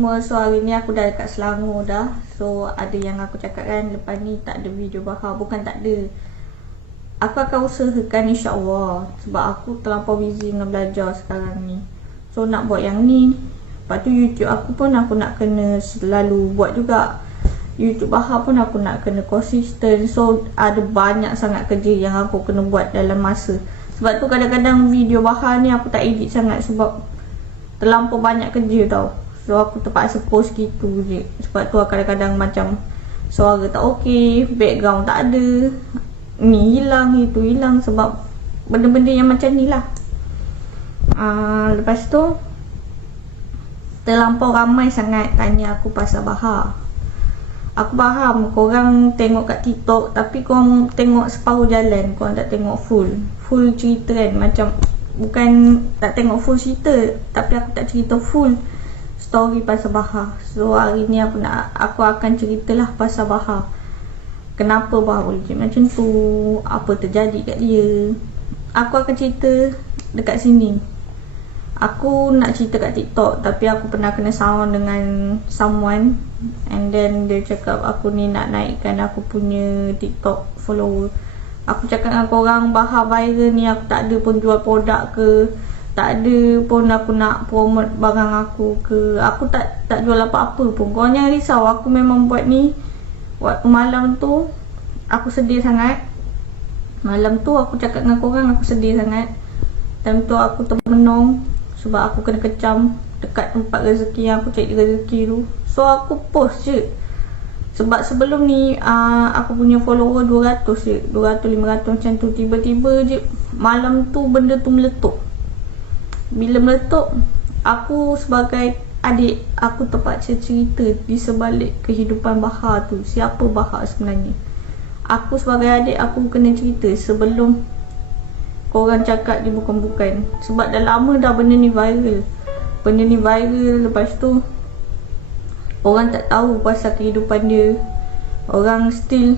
So hari ni aku dah dekat Selangor dah. So ada yang aku cakap kan, lepas ni tak ada video Baha. Bukan tak ada, aku akan usahakan insyaAllah. Sebab aku terlampau busy dengan belajar sekarang ni. So nak buat yang ni. Lepas tu YouTube aku pun aku nak kena selalu buat juga. YouTube Baha pun aku nak kena konsisten. So ada banyak sangat kerja yang aku kena buat dalam masa. Sebab tu kadang-kadang video Baha ni aku tak edit sangat sebab terlampau banyak kerja tau. So aku terpaksa post gitu je. Sebab tu kadang-kadang macam suara tak okey, background tak ada, ni hilang, itu hilang. Sebab benda-benda yang macam ni lah. Lepas tu terlampau ramai sangat tanya aku pasal Baha. Aku faham korang tengok kat TikTok, tapi korang tengok separuh jalan, korang tak tengok full cerita kan. Macam bukan tak tengok full cerita, tapi aku tak cerita full story pasal Baha. So hari ni aku akan ceritalah pasal Baha. Kenapa Baha boleh jadi macam tu, apa terjadi kat dia. Aku akan cerita dekat sini. Aku nak cerita kat TikTok, tapi aku pernah kena sound dengan someone, and then dia cakap aku ni nak naikkan aku punya TikTok follower. Aku cakap dengan korang, Baha viral ni aku tak ada pun jual produk ke, tak ada pun aku nak promote barang aku ke, aku tak jual apa-apa pun. Korang jangan risau, aku memang buat ni. Waktu malam tu aku sedih sangat. Malam tu aku cakap dengan korang, aku sedih sangat. Time tu aku termenung sebab aku kena kecam dekat tempat rezeki yang aku cari rezeki tu. So aku post je. Sebab sebelum ni aku punya follower 200 je, 200-500 macam tu. Tiba-tiba je malam tu benda tu meletup. Bila meletup, aku sebagai adik, aku terpaksa cerita di sebalik kehidupan Baha tu. Siapa Baha sebenarnya? Aku sebagai adik, aku kena cerita sebelum korang cakap dia bukan-bukan. Sebab dah lama dah benda ni viral. Benda ni viral, lepas tu orang tak tahu pasal kehidupan dia. Orang still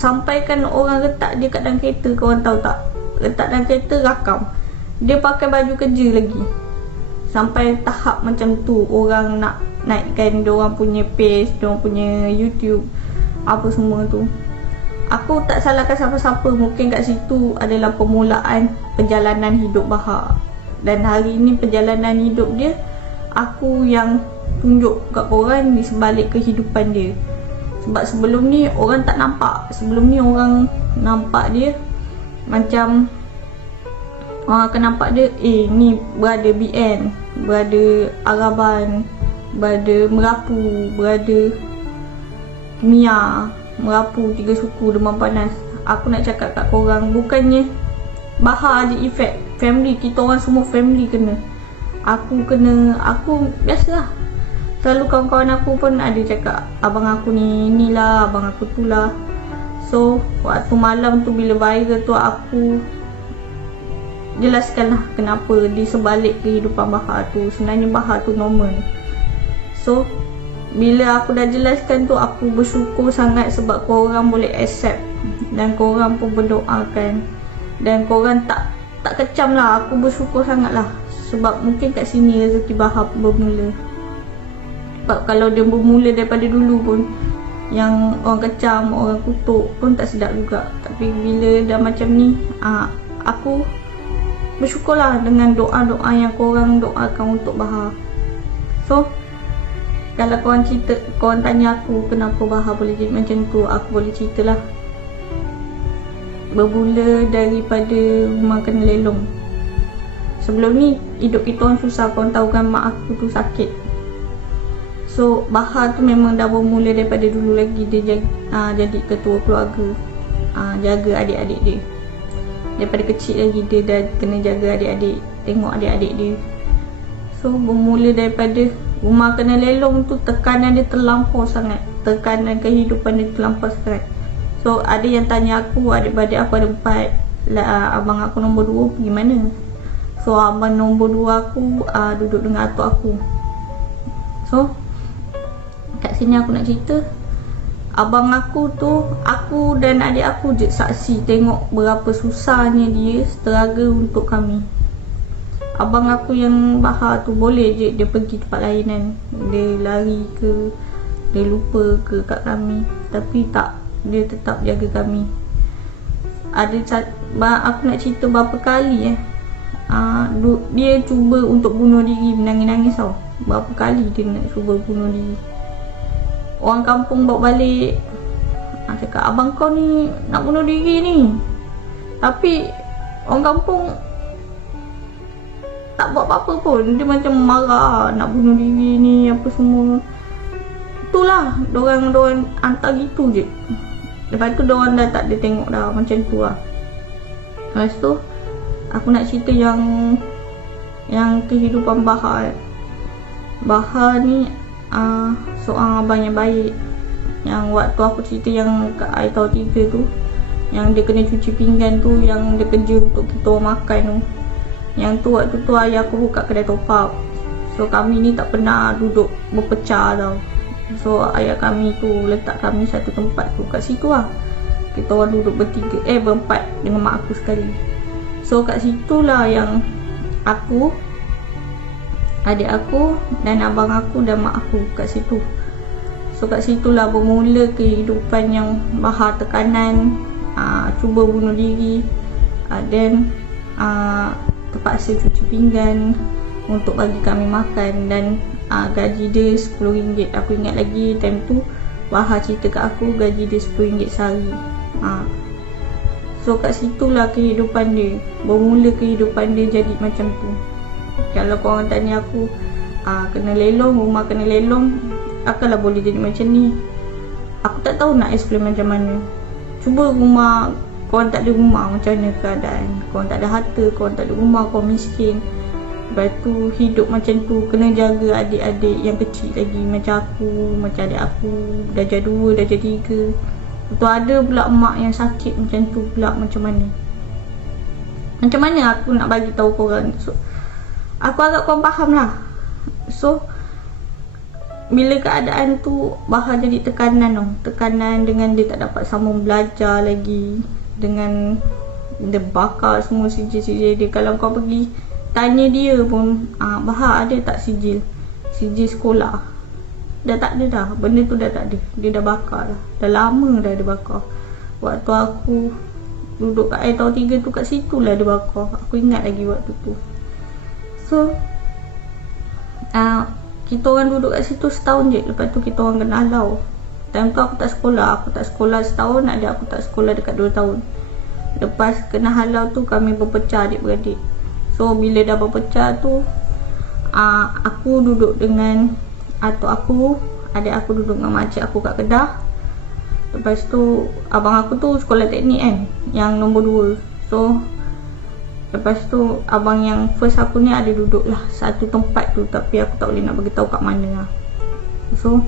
sampaikan orang letak dia kat dalam kereta. Korang tahu tak? Letak dalam kereta, rakam. Dia pakai baju kerja lagi. Sampai tahap macam tu orang nak naikkan diorang punya page, diorang punya YouTube, apa semua tu. Aku tak salahkan siapa-siapa. Mungkin kat situ adalah permulaan perjalanan hidup Baha. Dan hari ni perjalanan hidup dia aku yang tunjuk kat korang di sebalik kehidupan dia. Sebab sebelum ni orang tak nampak. Sebelum ni orang nampak dia macam orang akan nampak dia, ni berada BN, berada Araban, berada Merapu, berada Mia, Merapu, 3 suku, Demam Panas. Aku nak cakap kat korang, bukannya Baha je efek. Family, kita orang semua family kena. Aku biasalah. Selalu kawan-kawan aku pun ada cakap, abang aku ni lah, abang aku tu lah. So waktu malam tu bila viral tu, aku jelaskanlah kenapa di sebalik kehidupan Baha tu. Sebenarnya Baha tu normal. So bila aku dah jelaskan tu, aku bersyukur sangat sebab korang boleh accept. Dan korang pun berdoakan. Dan korang tak kecam lah. Aku bersyukur sangat lah. Sebab mungkin kat sini rezeki Baha bermula. Sebab kalau dia bermula daripada dulu pun, yang orang kecam, orang kutuk pun tak sedap juga. Tapi bila dah macam ni, aku bersyukurlah dengan doa-doa yang korang doakan untuk Baha. So kalau korang tanya aku kenapa Baha boleh jadi macam tu, aku boleh ceritalah. Bermula daripada rumah kena lelong. Sebelum ni hidup kita orang susah. Korang tahu kan mak aku tu sakit. So Baha tu memang dah bermula daripada dulu lagi. Dia jadi ketua keluarga, jaga adik-adik dia. Daripada kecil lagi dia dah kena jaga adik-adik, tengok adik-adik dia. So bermula daripada rumah kena lelong tu, tekanan dia terlampau sangat. Tekanan kehidupan dia terlampau sangat. So ada yang tanya aku, adik-adik aku ada 4, abang aku nombor 2 pergi mana? So abang nombor 2 aku duduk dengan atuk aku. So kat sini aku nak cerita, abang aku tu, aku dan adik aku je saksi tengok berapa susahnya dia struggle untuk kami. abang aku yang Bahar tu boleh je dia pergi tempat lain kan, dia lari ke, dia lupa ke kat kami, tapi tak, dia tetap jaga kami. Aku nak cerita berapa kali dia cuba untuk bunuh diri, menangis-nangis tau. Berapa kali dia nak cuba bunuh diri. Orang kampung bawa balik, cakap abang kau ni nak bunuh diri ni. Tapi orang kampung tak buat apa-apa pun. Dia macam marah nak bunuh diri ni apa semua. Itulah dorang hantar gitu je. Lepas tu dorang dah tak ada tengok dah, macam tu lah. Lepas tu aku nak cerita yang kehidupan Bahar. Bahar ni seorang abang yang baik. Yang waktu aku cerita yang kat air tahu 3 tu, yang dia kena cuci pinggan tu, yang dia kerja untuk kita orang makan tu. Yang tu waktu tu ayah aku buka kedai top up. So kami ni tak pernah duduk berpecah tau. So ayah kami tu letak kami satu tempat tu, kat situ lah. Kita orang duduk berempat dengan mak aku sekali. So kat situlah yang aku, adik aku dan abang aku dan mak aku kat situ. So kat situlah bermula kehidupan yang Bahar tekanan, cuba bunuh diri, dan terpaksa cuci pinggan untuk bagi kami makan. Dan gaji dia RM10. Aku ingat lagi time tu Bahar cerita kat aku gaji dia RM10 sehari. So kat situlah kehidupan dia, bermula kehidupan dia jadi macam tu. Kalau korang tanya aku, kena lelong, rumah kena lelong, takkanlah boleh jadi macam ni. Aku tak tahu nak explain macam mana. Cuba rumah, korang tak ada rumah, macam mana keadaan? Korang tak ada harta, korang tak ada rumah, korang miskin. Lepas tu hidup macam tu, kena jaga adik-adik yang kecil lagi, macam aku, macam adik aku darjah 2, darjah 3. Lepas tu ada pula mak yang sakit macam tu pula, macam mana? Macam mana aku nak bagi tahu korang? So, aku harap korang faham lah. So bila keadaan tu Bahar jadi tekanan tau. Tekanan dengan dia tak dapat sambung belajar lagi, dengan dia bakar semua sijil-sijil dia. Kalau kau pergi tanya dia pun, Bahar ada tak sijil sekolah? Dah tak ada dah, benda tu dah tak ada. Dia dah bakar dah, dah lama dah dia bakar. Waktu aku duduk kat air tahu 3 tu, kat situ lah dia bakar. Aku ingat lagi waktu tu. So kita orang duduk kat situ setahun je. Lepas tu kita orang kena halau. Time tu aku tak sekolah setahun, adik aku tak sekolah dekat 2 tahun. Lepas kena halau tu kami berpecah adik-beradik. So bila dah berpecah tu, aku duduk dengan adik aku duduk dengan makcik aku kat Kedah. Lepas tu abang aku tu sekolah teknik kan, yang nombor 2. So lepas tu abang yang first aku ni ada duduk lah satu tempat tu, tapi aku tak boleh nak beritahu kat mana lah. So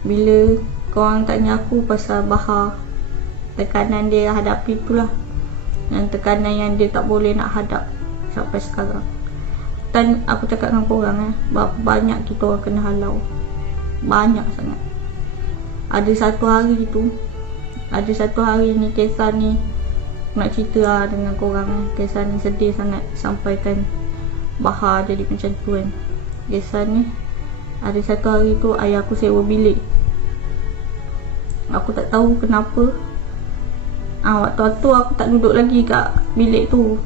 bila korang tanya aku pasal Bahar, tekanan dia hadapi tu lah, dan tekanan yang dia tak boleh nak hadap sampai sekarang. Dan aku cakap dengan korang banyak kita orang kena halau, banyak sangat. Ada satu hari ni kisah ni nak cerita lah dengan korang. Kisah ni sedih sangat sampaikan Bahar jadi macam tu kan. Kisah ni ada satu hari tu ayah aku sewa bilik. Aku tak tahu kenapa waktu tu aku tak duduk lagi kat bilik tu.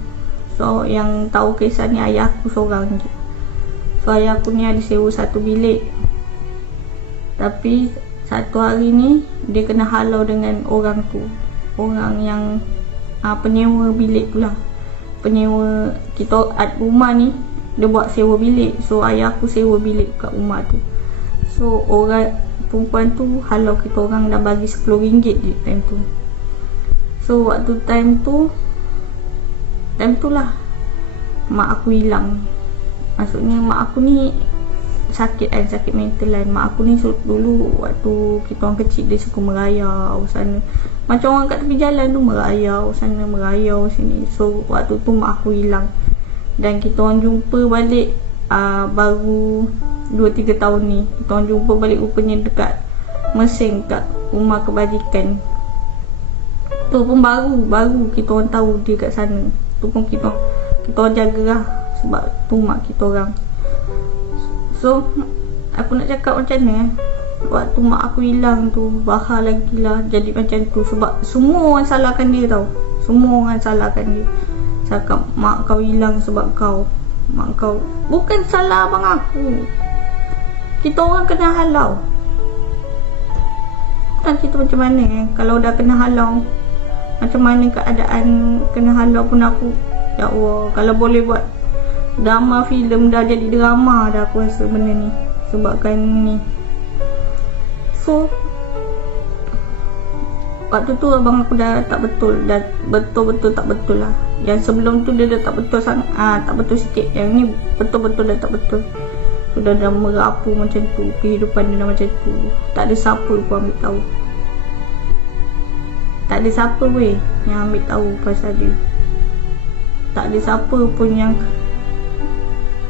So yang tahu kisah ni ayah aku seorang je. So ayah aku ni ada sewa satu bilik. Tapi satu hari ni dia kena halau dengan orang tu, orang yang penyewa bilik tu lah. Penyewa kita rumah ni dia buat sewa bilik. So ayah aku sewa bilik kat rumah tu. So orang perempuan tu halau kita orang dan bagi RM10 je time tu. So waktu time tu lah mak aku hilang. Maksudnya mak aku ni sakit mental kan. Mak aku ni dulu waktu kita orang kecil dia suka merayau sana. Macam orang kat tepi jalan tu, merayau sana, merayau sini. So waktu tu mak aku hilang. Dan kita orang jumpa balik baru 2-3 tahun ni. Kita orang jumpa balik rupanya dekat Mersing, kat rumah kebajikan. Tu pun baru kita orang tahu dia kat sana. Tu pun kita kita orang jaga lah, sebab tu mak kita orang. So aku nak cakap macam ni, waktu mak aku hilang tu, Bahar lagi lah jadi macam tu. Sebab semua orang salahkan dia tau. Semua orang salahkan dia. Cakap mak kau hilang sebab kau. Mak kau, bukan salah abang aku. Kita orang kena halau. Kan kita macam mana kalau dah kena halau, macam mana keadaan kena halau pun aku, ya Allah, kalau boleh buat drama filem dah jadi drama dah aku rasa benda ni. Sebabkan ni. So waktu tu abang aku dah tak betul, dah betul-betul tak betul lah. Yang sebelum tu dia dah tak betul sangat, tak betul sikit. Yang ni betul-betul dah tak betul. Sudah dah merapu macam tu, kehidupan dia dah macam tu. Tak ada siapa pun ambil tahu. Tak ada siapa weh yang ambil tahu pasal dia. Tak ada siapa pun yang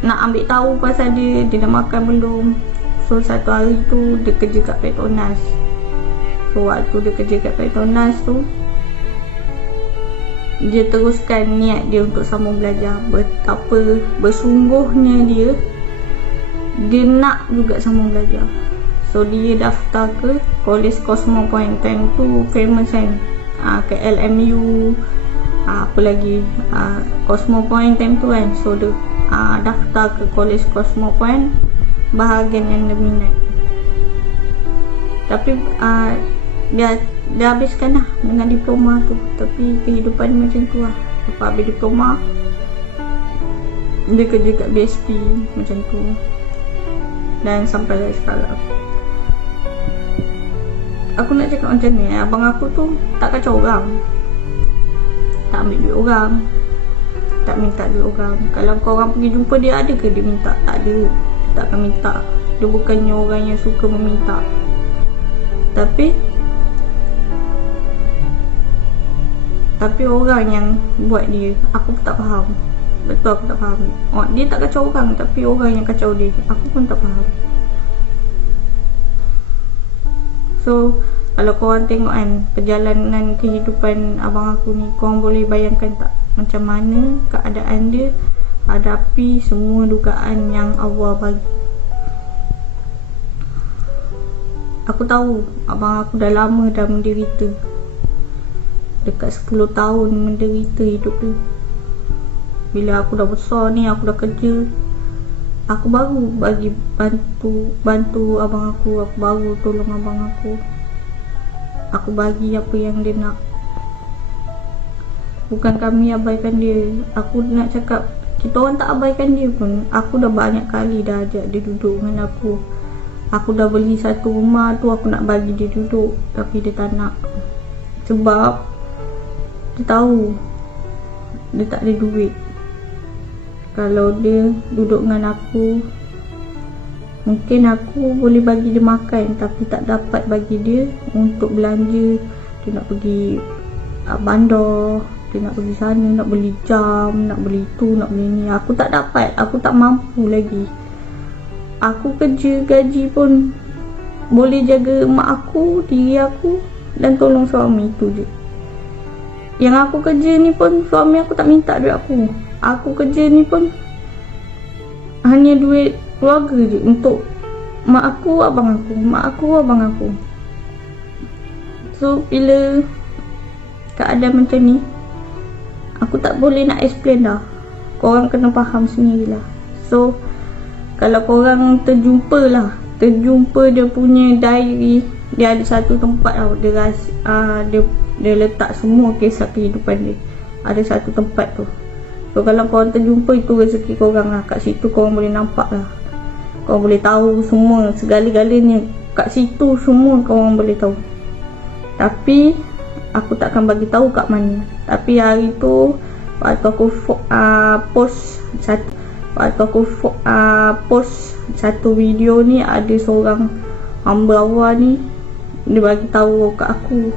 nak ambil tahu pasal dia. Dia dah makan belum. So satu hari tu dia kerja kat Petronas. So waktu dia kerja kat Petronas tu, dia teruskan niat dia untuk sambung belajar. Betapa bersungguhnya dia nak juga sambung belajar. So dia daftar ke College Cosmopoint. Time tu famous kan, KLMU, apa lagi, Cosmopoint time tu kan. So dia daftar ke College Cosmopoint, bahagian yang dia minat. Tapi dia habiskan lah dengan diploma tu. Tapi kehidupan macam tu lah. Lepas habis diploma, dia kerja kat BSP macam tu. Dan sampai sekarang aku nak cakap macam ni, abang aku tu tak kacau orang, tak ambil duit orang, tak minta duit orang. Kalau kau orang pergi jumpa dia, ada ke dia minta? Tak ada. Dia tak akan minta. Dia bukannya orang yang suka meminta. Tapi orang yang buat dia, aku pun tak faham. Betul, aku tak faham. Dia tak kacau orang, tapi orang yang kacau dia, aku pun tak faham. So kalau korang tengok kan perjalanan kehidupan abang aku ni, korang boleh bayangkan tak macam mana keadaan dia hadapi semua dugaan yang Allah bagi. Aku tahu abang aku dah lama dah menderita, dekat 10 tahun menderita hidup dia. Bila aku dah besar ni, aku dah kerja, aku baru bagi bantu abang aku baru tolong abang aku. Aku bagi apa yang dia nak. Bukan kami abaikan dia. Aku nak cakap, kita orang tak abaikan dia pun. Aku dah banyak kali dah ajak dia duduk dengan aku. Aku dah beli satu rumah tu, aku nak bagi dia duduk, tapi dia tak nak. Sebab dia tahu dia tak ada duit. Kalau dia duduk dengan aku, mungkin aku boleh bagi dia makan, tapi tak dapat bagi dia untuk belanja. Dia nak pergi bandar, dia nak pergi sana, nak beli jam, nak beli tu, nak beli ni. Aku tak dapat, aku tak mampu lagi. Aku kerja gaji pun boleh jaga mak aku, diri aku dan tolong suami, tu je. Yang aku kerja ni pun suami aku tak minta duit aku. Aku kerja ni pun hanya duit keluarga je, untuk mak aku, abang aku, mak aku, abang aku. So bila keadaan macam ni, aku tak boleh nak explain dah. Korang kena faham sendirilah. So kalau korang terjumpa dia punya diary, dia ada satu tempat tau, dia letak semua kisah kehidupan dia, ada satu tempat tu. So kalau korang terjumpa, itu rezeki korang lah. Kat situ korang boleh nampak lah, korang boleh tahu semua, segala-galanya kat situ, semua korang boleh tahu. Tapi aku takkan bagi tahu kat mana. Tapi hari tu waktu aku post satu video ni, ada seorang hamba Allah ni, dia bagi tahu kat aku.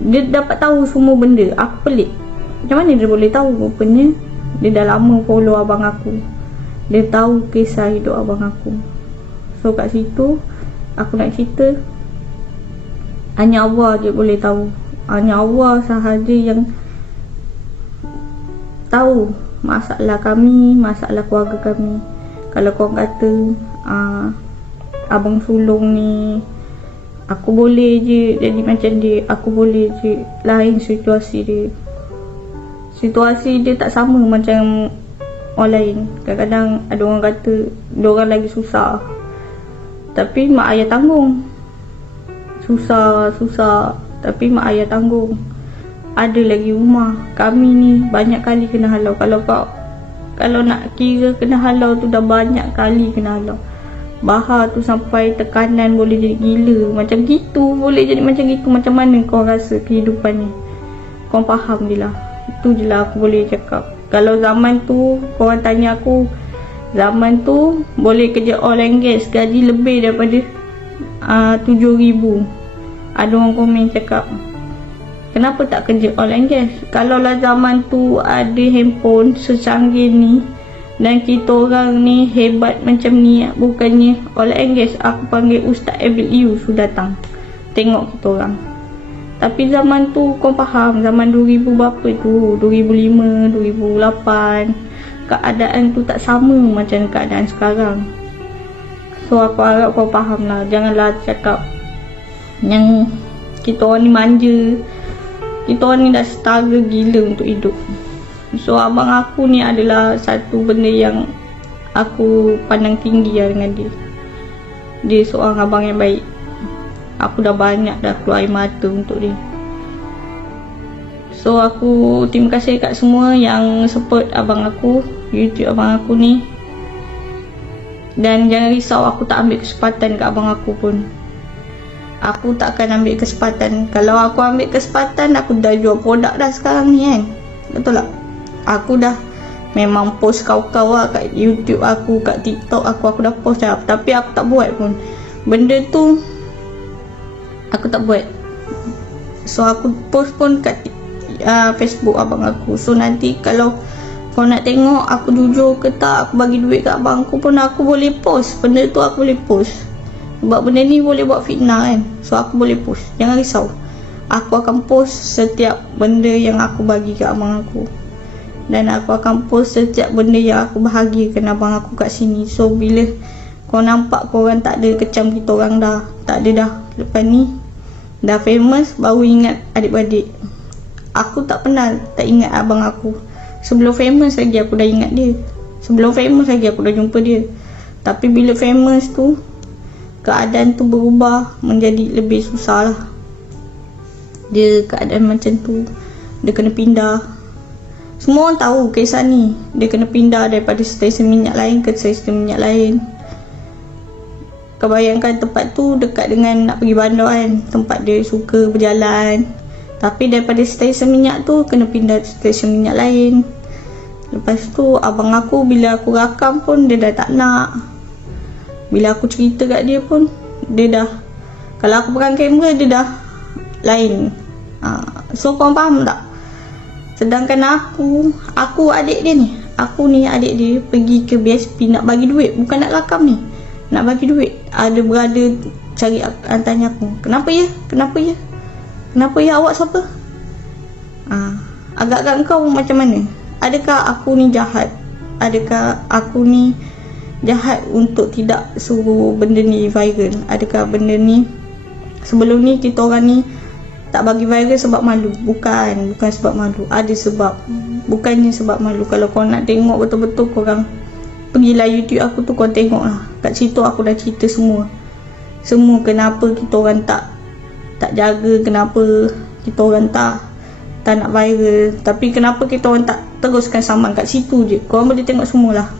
Dia dapat tahu semua benda. Aku pelik, macam mana dia boleh tahu? Rupanya dia dah lama follow abang aku. Dia tahu kisah hidup abang aku. So kat situ aku nak cerita, hanya Allah je boleh tahu. Hanya Allah sahaja yang tahu masalah kami, masalah keluarga kami. Kalau korang kata abang sulung ni aku boleh je jadi macam dia, aku boleh je, lain situasi dia tak sama macam orang lain. Kadang-kadang ada orang kata diorang lagi susah, tapi mak ayah tanggung. Susah tapi mak ayah tanggung. Ada lagi rumah kami ni banyak kali kena halau. Kalau nak kira kena halau tu dah banyak kali kena halau. Bahar tu sampai tekanan boleh jadi gila. Macam gitu, boleh jadi macam gitu. Macam mana kau rasa kehidupan ni? Kau faham je lah. Itu je lah aku boleh cakap. Kalau zaman tu, korang tanya aku, zaman tu boleh kerja oil and gas, gaji lebih daripada 7,000. Ada orang komen cakap, kenapa tak kerja oil and gas? Kalau lah zaman tu ada handphone secanggih ni dan kita orang ni hebat macam ni, bukannya oil and gas, aku panggil Ustaz Evil su datang tengok kita orang. Tapi zaman tu kau faham, zaman 2000 berapa tu, 2005, 2008, keadaan tu tak sama macam keadaan sekarang. So aku harap kau faham lah, janganlah cakap yang kita orang ni manja. Kita orang ni dah setara gila untuk hidup. So abang aku ni adalah satu benda yang aku pandang tinggi lah dengan dia. Dia seorang abang yang baik. Aku dah banyak dah keluar air mata untuk dia. So aku terima kasih kat semua yang support abang aku, YouTube abang aku ni. Dan jangan risau, aku tak ambil kesempatan kat abang aku pun. Aku tak akan ambil kesempatan. Kalau aku ambil kesempatan, aku dah jual produk dah sekarang ni kan. Betul tak? Aku dah memang post kau-kau lah kat YouTube aku, kat TikTok aku dah post dah. Tapi aku tak buat pun. Benda tu aku tak buat. So aku post pun kat Facebook abang aku. So nanti kalau kau nak tengok aku jujur ke tak, aku bagi duit kat abang aku pun, aku boleh post. Benda tu aku boleh post. Sebab benda ni boleh buat fitnah kan. So aku boleh post. Jangan risau. Aku akan post setiap benda yang aku bagi kat abang aku. Dan aku akan post setiap benda yang aku bahagiakan abang aku kat sini. So bila kau nampak korang tak ada kecam kita orang dah, tak ada dah. Lepas ni dah famous baru ingat adik-beradik. Aku tak pernah tak ingat abang aku. Sebelum famous lagi aku dah ingat dia. Sebelum famous lagi aku dah jumpa dia. Tapi bila famous tu, keadaan tu berubah menjadi lebih susah lah. Dia keadaan macam tu, dia kena pindah. Semua orang tahu kisah ni. Dia kena pindah daripada stesen minyak lain ke stesen minyak lain. Kau bayangkan tempat tu dekat dengan nak pergi bandar kan, tempat dia suka berjalan. Tapi daripada stesen minyak tu kena pindah stesen minyak lain. Lepas tu abang aku bila aku rakam pun dia dah tak nak. Bila aku cerita kat dia pun dia dah, kalau aku pegang kamera dia dah lain. So korang faham tak? Sedangkan aku adik dia ni, aku ni adik dia pergi ke BSP nak bagi duit, bukan nak rakam ni, nak bagi duit. Ada berada cari tanya aku, kenapa ya awak siapa? Agak-agak kau macam mana? Adakah aku ni jahat? Adakah aku ni jahat untuk tidak suruh benda ni viral? Adakah benda ni sebelum ni kita orang ni tak bagi viral sebab malu? Bukan sebab malu. Ada sebab. Bukannya sebab malu. Kalau kau nak tengok betul-betul, korang pergilah YouTube aku tu, kau tengok lah. Kat situ aku dah cerita semua. Kenapa kita orang tak jaga, kenapa kita orang tak nak viral. Tapi kenapa kita orang tak teruskan saman, kat situ je. Korang boleh tengok semualah.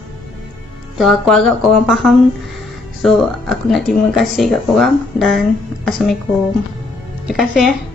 So aku harap korang faham. So aku nak terima kasih kat korang dan Assalamualaikum. Terima kasih